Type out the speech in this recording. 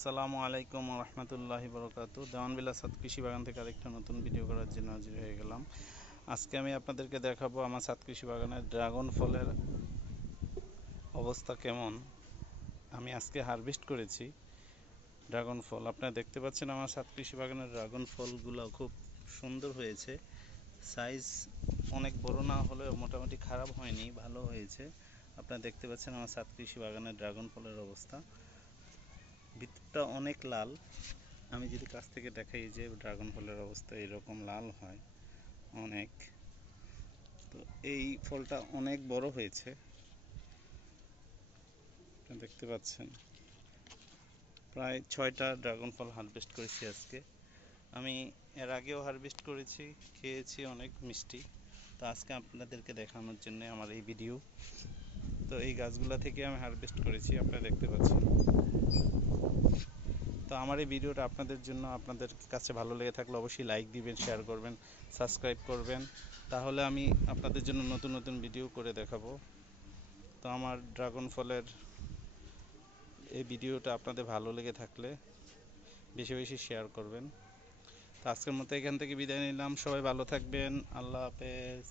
আসসালামু আলাইকুম রহমতুল্লাহি বরকাতু। দেওয়ানবিল্লাহ ছাদ কৃষি বাগান থেকে আরেকটা নতুন ভিডিও করার জন্য হাজির হয়ে গেলাম। আজকে আমি আপনাদেরকে দেখাবো আমার ছাদ কৃষি বাগানের ড্রাগন ফলের অবস্থা কেমন। আমি আজকে হারভেস্ট করেছি ড্রাগন ফল। আপনারা দেখতে পাচ্ছেন আমার ছাদ কৃষি বাগানের ড্রাগন ফলগুলো খুব সুন্দর হয়েছে। সাইজ অনেক বড় না হলেও মোটামুটি খারাপ হয়নি, ভালো হয়েছে। আপনারা দেখতে পাচ্ছেন আমার ছাদ কৃষি বাগানের ড্রাগন ফলের অবস্থা। ভিতরটা অনেক লাল। আমি যদি কাছ থেকে দেখাই যে ড্রাগন ফলের অবস্থা এরকম লাল হয় অনেক। তো এই ফলটা অনেক বড় হয়েছে, দেখতে পাচ্ছেন। প্রায় 6টা ড্রাগন ফল হারভেস্ট করেছি আজকে। আমি এর আগেও হারভেস্ট করেছি, খেয়েছি, অনেক মিষ্টি। তো আজকে আপনাদেরকে দেখানোর জন্য আমার এই ভিডিও। তো এই গাছগুলা থেকে আমি হারভেস্ট করেছি, আপনারা দেখতে পাচ্ছেন। তো আমার এই ভিডিওটা আপনাদের জন্য, আপনাদের কাছে ভালো লেগে থাকলে অবশ্যই লাইক দিবেন, শেয়ার করবেন, সাবস্ক্রাইব করবেন। তাহলে আমি আপনাদের জন্য নতুন নতুন ভিডিও করে দেখাবো। তো আমার ড্রাগন ফলের এই ভিডিওটা আপনাদের ভালো লেগে থাকলে বেশি বেশি শেয়ার করবেন। তো আজকের মতো এখান থেকে বিদায় নিলাম। সবাই ভালো থাকবেন। আল্লাহ হাফেজ।